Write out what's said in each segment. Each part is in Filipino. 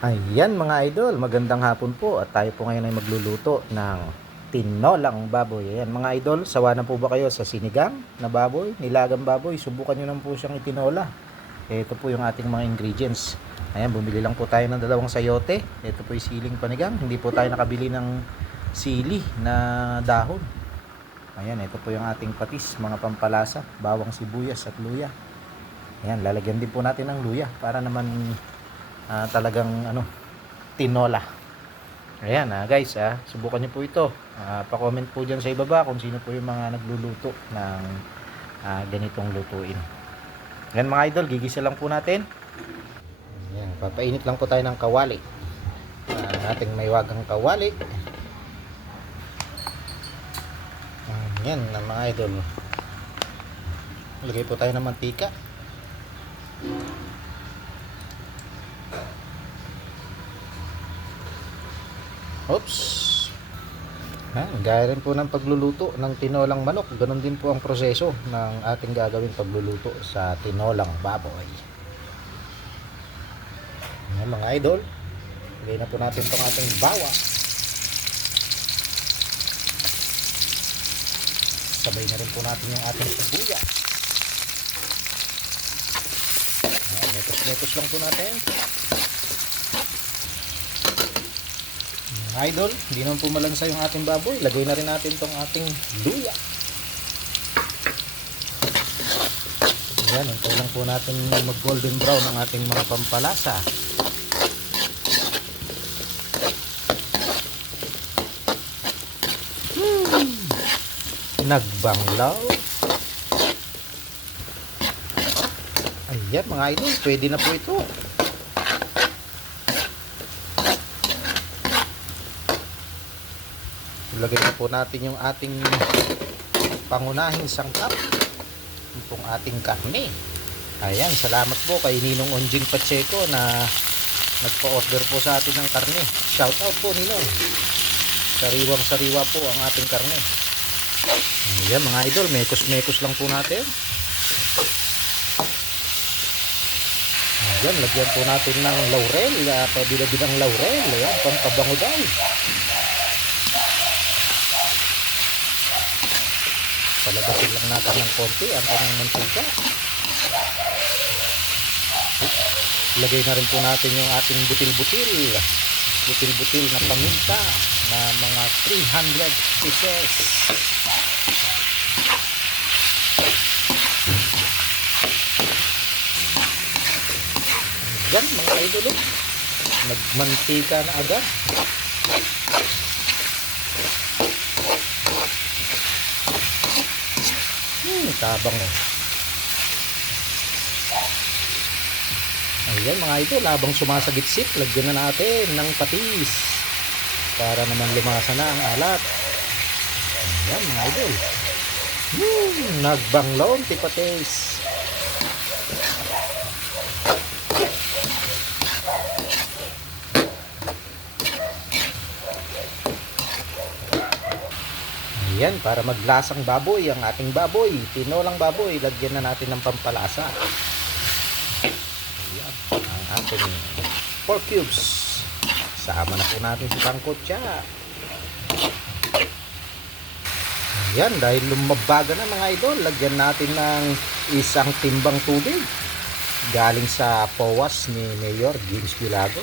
Ayan mga idol, magandang hapon po at tayo po ngayon ay magluluto ng tinolang baboy. Ayan mga idol, sawa na po ba kayo sa sinigang na baboy, nilagang baboy? Subukan nyo naman po siyang itinola. Ito po yung ating mga ingredients. Ayan, bumili lang po tayo ng dalawang sayote. Ito po yung siling panigang. Hindi po tayo nakabili ng sili na dahon. Ayan, ito po yung ating patis, mga pampalasa, bawang sibuyas at luya. Ayan, lalagyan din po natin ng luya para naman talagang tinola. Ayan guys, subukan nyo po ito. Pa-comment po dyan sa ibaba kung sino po yung mga nagluluto ng ganitong lutuin. Ayan mga idol, gigisa lang po natin. Ayan, papainit lang po tayo ng kawali. Ating may wagang kawali. Ayan mga idol. Lagay po tayo ng mantika. Oops. Gaya rin po ng pagluluto ng tinolang manok. Ganon din po ang proseso ng ating gagawin pagluluto sa tinolang baboy. Ayan mga idol. Lagay na po natin itong ating bawa. Sabay na rin po natin yung ating sibuyas. Metos-metos lang po natin. Idol, hindi naman po malansa yung ating baboy. Lagay na rin natin tong ating luya. Ayan, hintay lang po natin mag golden brown ang ating mga pampalasa. Nagbanglaw. Ayan mga idol, pwede na po ito. Ilagay na po natin yung ating pangunahing sangkap, itong ating karne. Ayan, salamat po kay Ninong Onjing Pacheco na nagpa-order po sa atin ng karne. Shout out po Ninong. Sariwang sariwa po ang ating karne. Ayan mga idol, mekos-mekos lang po natin. Ayan, lagyan po natin ng laurel, pabilabidang laurel. Ayan, pampabango daw. Palabasin lang natin ng konti ang kanyang mantika. Lagay na rin po natin yung ating butil-butil na paminta na mga 300 pieces. Yan mga idol, nagmantika na agad. Tabang Ayan mga idol, habang sumasagit-sit, lagyan na natin ng patis para naman lumasa na ang alat. Ayan mga idol, nagbanglaw ang patis. Ayan, para maglasang baboy ang ating baboy, tinolang baboy, lagyan na natin ng pampalasa. Ayan, ang ating 4 cubes. Sama na po natin si tangkotsa. Ayan, dahil lumabaga na mga idol, lagyan natin ng isang timbang tubig galing sa POAS ni Mayor James Bilago.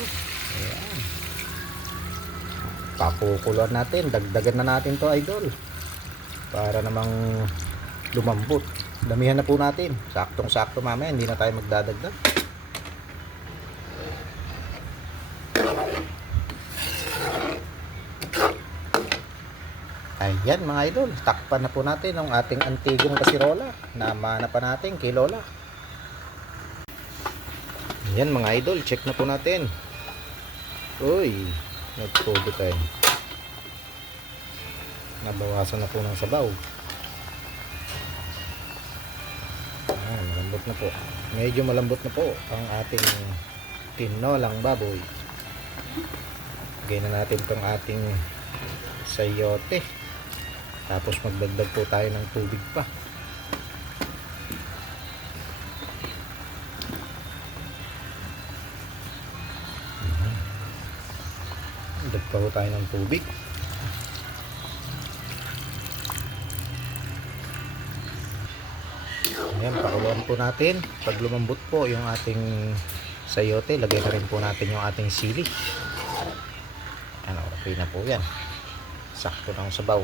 Ayan, pakukuloan natin, dagdagan na natin to idol para namang lumambot. Damihan na po natin, saktong sakto mamaya, hindi na tayo magdadagdag. Ayan mga idol, takpan na po natin ang ating antigong kasirola na mana pa natin kay Lola. Ayan mga idol, check na po natin. Uy, nagtubo tayo. Nabawasan na po ng sabaw. Malambot na po. Medyo malambot na po ang ating tinolang baboy. Lagay na natin itong ating sayote. Tapos magdagdag po tayo ng tubig pa. Dagpa po tayo ng tubig. Ayan, pakuluan po natin. Pag lumambot po yung ating sayote, lagay na rin po natin yung ating sili. Ano, okay na po yan. Sakto ng sabaw.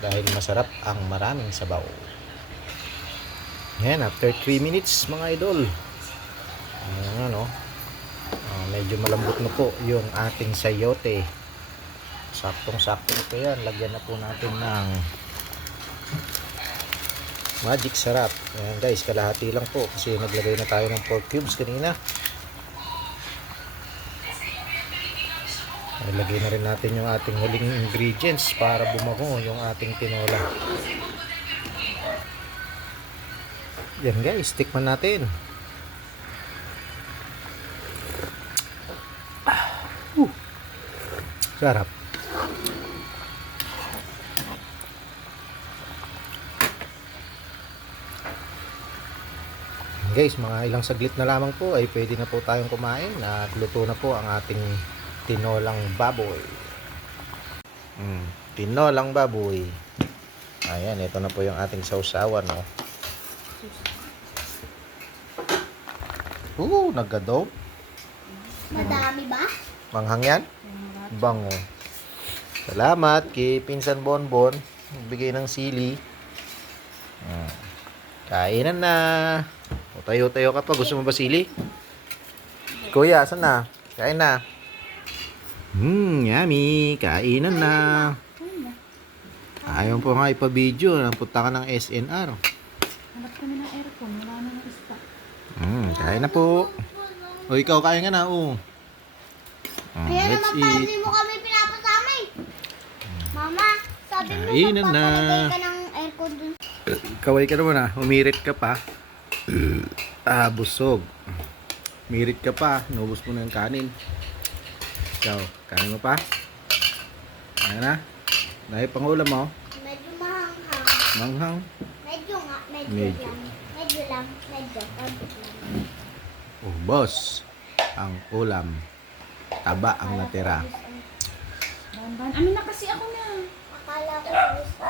Dahil masarap ang maraming sabaw. Ayan, after 3 minutes mga idol. Ayan, ano. Medyo malambot na po yung ating sayote. Saktong-sakto na po yan. Lagyan na po natin ng magic sarap. Ayan guys, kalahati lang po kasi naglagay na tayo ng 4 cubes kanina. Ilagay na rin natin yung ating huling ingredients para bumango yung ating tinola. Yan guys, tikman natin. Sarap. Guys, mga ilang saglit na lamang po ay pwede na po tayong kumain at luto na po ang ating tinolang baboy. Tinolang baboy. Ayan, ito na po yung ating sausawan, no. Nagkadaw. Madami ba? Manghang yan? Bango. Salamat kay Pinsan Bonbon. Bigay ng sili. Kainan na. O, tayo-tayo ka pa. Gusto mo ba sili? Kuya, asan na? Kain na. Yummy. Kainan na. Ayaw po nga ipa-video. Napunta ka ng SNR. Hanap kami ng aircon. Wala na ng ispa. Kain na po. O, ikaw kain ka na. Kaya Let's naman paano eat. mo kami pinapasama eh. Mama, sabi mo Kainan na. magpapalagay ka ng aircon dun. Kaway ka naman Umirit ka pa. Busog. Umirit ka pa. Nubos mo na yung kanin. Ikaw, kanin mo pa? Ayan na. Dahil pangulam mo. Medyo mahanghang. Manghang. Medyo nga, medyo, Medyo. lang. Medyo lang, medyo. Konti lang. Boss. Ang ulam. Taba ang natira. Ano na kasi ako na? Akala ko gusto.